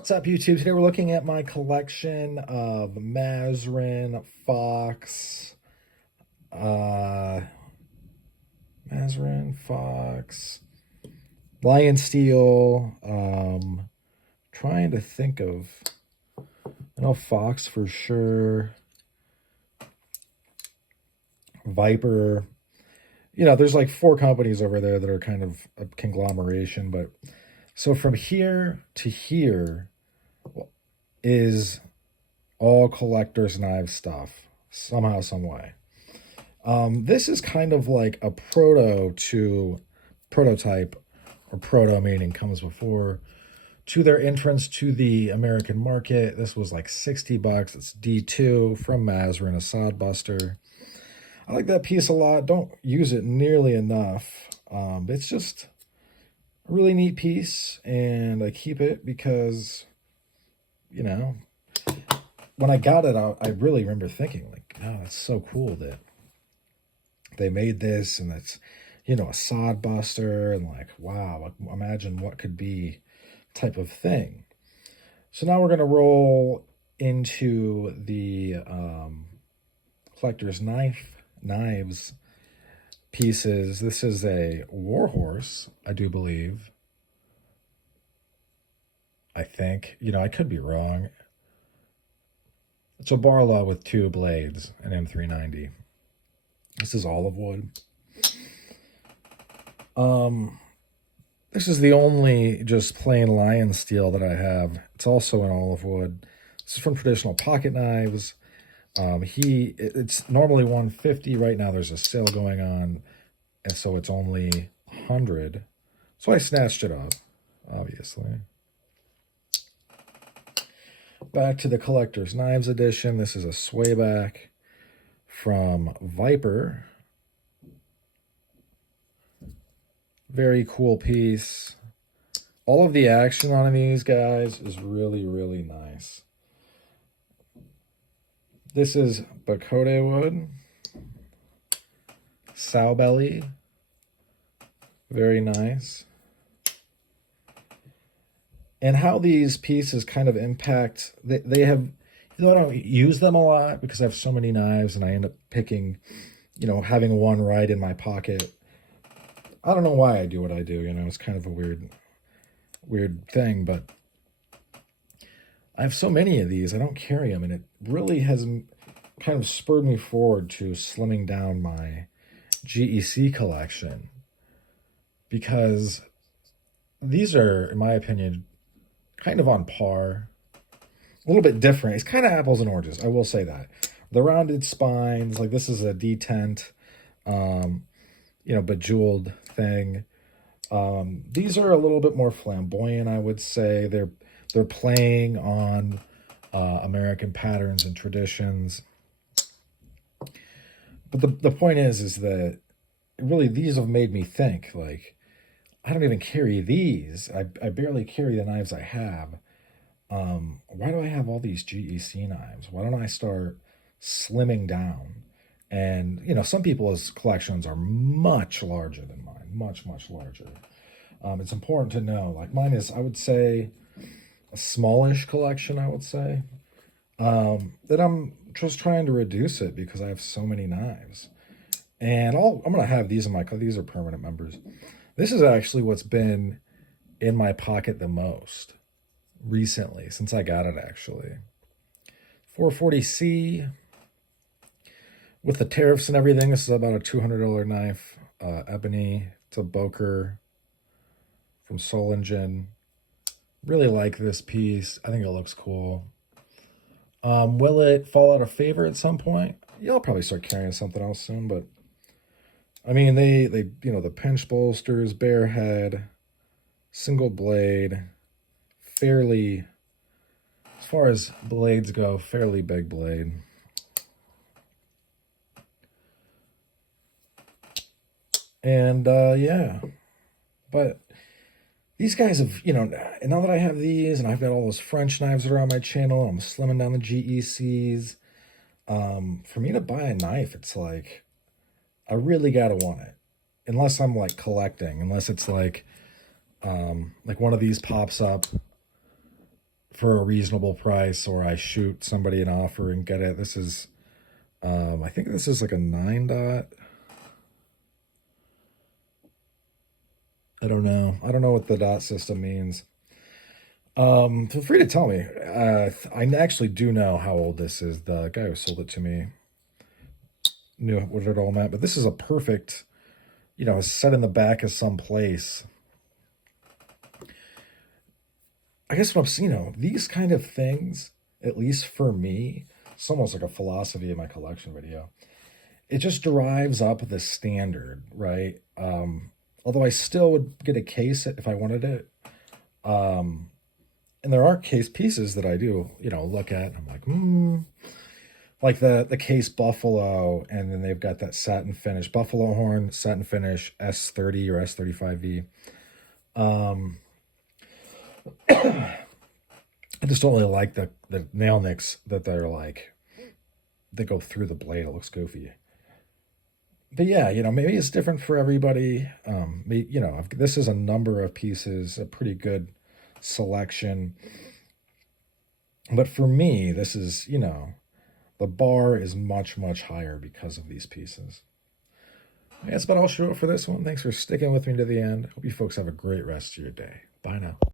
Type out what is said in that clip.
What's up, YouTube? Today we're looking at my collection of Maserin, Fox, uh, Maserin, Fox, Lionsteel. Trying to think of, I know Fox for sure, Viper. There's like four companies over there that are kind of a conglomeration, but so from here to here is all collector's knife stuff somehow, some way. This is kind of like a prototype, or proto meaning comes before, to their entrance to the American market. This was like 60 bucks. It's D2 from Maserin, a sod buster. I like that piece a lot. Don't use it nearly enough. It's just a really neat piece, and I keep it because, when I got it, I really remember thinking, like, oh, that's so cool that they made this, and that's, a sod buster, and like, wow, imagine what could be type of thing. So now we're going to roll into the collector's knives pieces. This is a Warhorse, I do believe. I think, I could be wrong. It's a Barlaw with two blades, an M390. This is olive wood. This is the only just plain Lionsteel that I have. It's also in olive wood. This is from Traditional Pocket Knives. It's normally 150. Right now there's a sale going on, and so it's only 100. So I snatched it up, obviously. Back to the Collector's Knives edition. This is a swayback from Viper. Very cool piece. All of the action on these guys is really, really nice. This is Bacote wood. Sow belly. Very nice. And how these pieces kind of impact, they have, I don't use them a lot because I have so many knives and I end up picking, having one right in my pocket. I don't know why I do what I do, it's kind of a weird thing, but I have so many of these, I don't carry them, and it really has kind of spurred me forward to slimming down my GEC collection, because these are, in my opinion, kind of on par, a little bit different. It's kind of apples and oranges, I will say that. The rounded spines, like this is a detent, bejeweled thing. These are a little bit more flamboyant, I would say. They're playing on American patterns and traditions. But the point is that really these have made me think, like, I don't even carry these. I barely carry the knives I have. Why do I have all these GEC knives? Why don't I start slimming down? And, some people's collections are much larger than mine, much, much larger. It's important to know, like mine is, I would say, a smallish collection, I would say. That I'm just trying to reduce it because I have so many knives. And I'm going to have these in these are permanent members. This is actually what's been in my pocket the most recently, since I got it, actually. 440C. With the tariffs and everything, this is about a $200 knife. Ebony. It's a Boker from Solingen. Really like this piece. I think it looks cool. Will it fall out of favor at some point? Yeah, I'll probably start carrying something else soon, but I mean, they the pinch bolsters, bare head, single blade, fairly, as far as blades go, fairly big blade. And yeah, but these guys have, now that I have these and I've got all those French knives that are on my channel, I'm slimming down the GECs. For me to buy a knife, it's like, I really gotta want it. Unless I'm like collecting, unless it's like one of these pops up for a reasonable price, or I shoot somebody an offer and get it. This is, I think this is like a 9 dot. I don't know. I don't know what the dot system means. Feel free to tell me. I actually do know how old this is. The guy who sold it to me knew what it all meant, but this is a perfect, it's set in the back of some place. I guess what I'm seeing, these kind of things, at least for me, it's almost like a philosophy in my collection video. It just drives up the standard, right? Although I still would get a case if I wanted it. And there are case pieces that I do, look at, and I'm like the case buffalo, and then they've got that satin finish, buffalo horn, satin finish, S30 or S35V. I just don't really like the nail nicks that they're like, they go through the blade. It looks goofy. But yeah, maybe it's different for everybody. This is a number of pieces, a pretty good selection. But for me, this is, the bar is much, much higher because of these pieces. That's about all I'll show for this one. Thanks for sticking with me to the end. Hope you folks have a great rest of your day. Bye now.